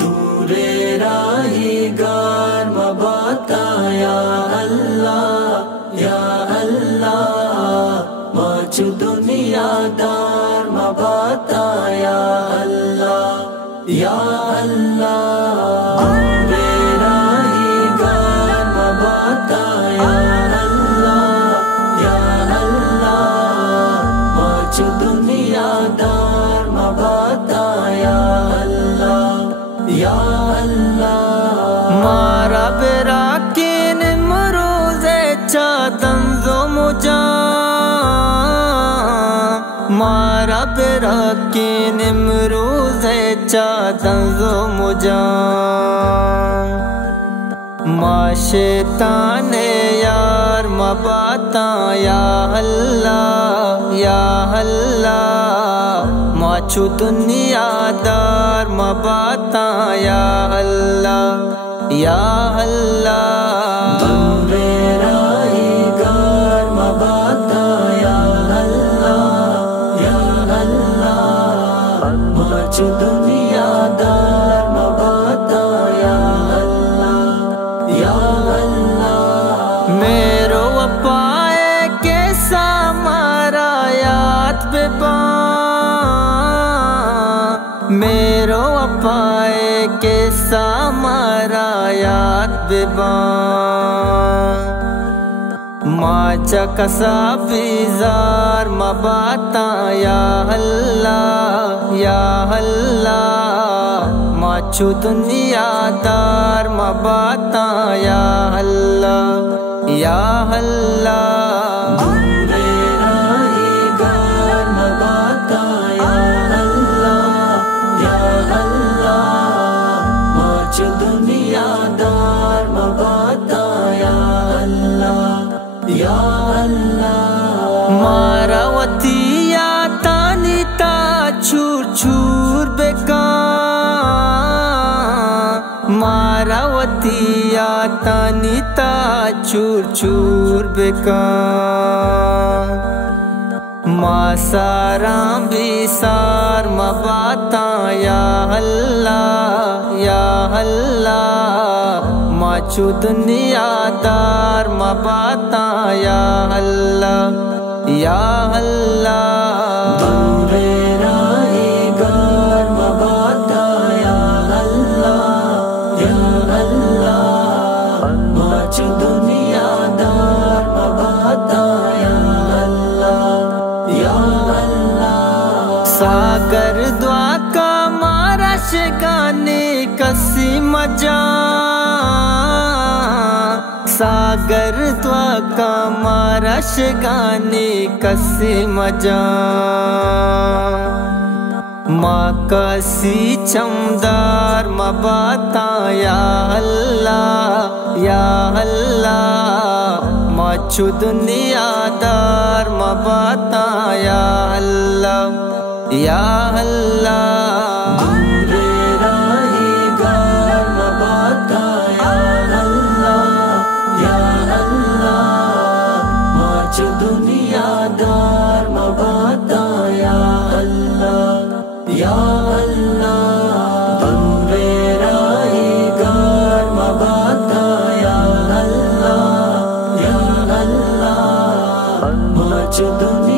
दूरे राही गार मबाता या अल्लाह माचु दुनिया दार मबाता या अल्लाह या अल्लाह। दूरे राही गार मबाता या अल्लाह माचु दुनिया दार मबाता या या अल्लाह। मारा बेरा किन मरोज़े चादम जो मुझा मारा बेरा किन मरोज़े चादम जो मुझा माशेताने यार मबाता या अल्लाह माचु दुनिया दार मबाता या अल्लाह या अल्लाह। दूरे राही गार मबाता या अल्लाह माचु दुनिया दार मबाता या अल्लाह। मेरो अपाए के सामारा याद बेबा मेरो अपाए के सामारा याद बेबा माचा कसा बीजार मबाता या अल्लाह माचु दुनिया दार मबाता या अल्लाह या अल्लाह। दूरे राही गार मबाता या अल्लाह माचु दुनिया दार मबाता या अल्लाह। मारावतिया तानिता छूर छूर बेका मारावतिया तानिता छूर छूर बेका मासारां बिसार मबाता या अल्लाह माचु दुनिया दार मबाता या अल्लाह या अल्लाह। दूरे राही गार मबाता या अल्लाह माचु दुनिया दार मबाता या अल्लाह। सागर द्वा का मारा शिगाने कसी मजा सागर द्वा का मारा शिगाने कसी मजा माँ कसी चमदार मबाता या अल्लाह माचु दुनिया दार मबाता या अल्लाह या अल्लाह। दूरे राही गार मबाता या अल्लाह माचु दुनिया दार मबाता या अल्लाह। दूरे राही गार मबाता या अल्लाह माचु दुनिया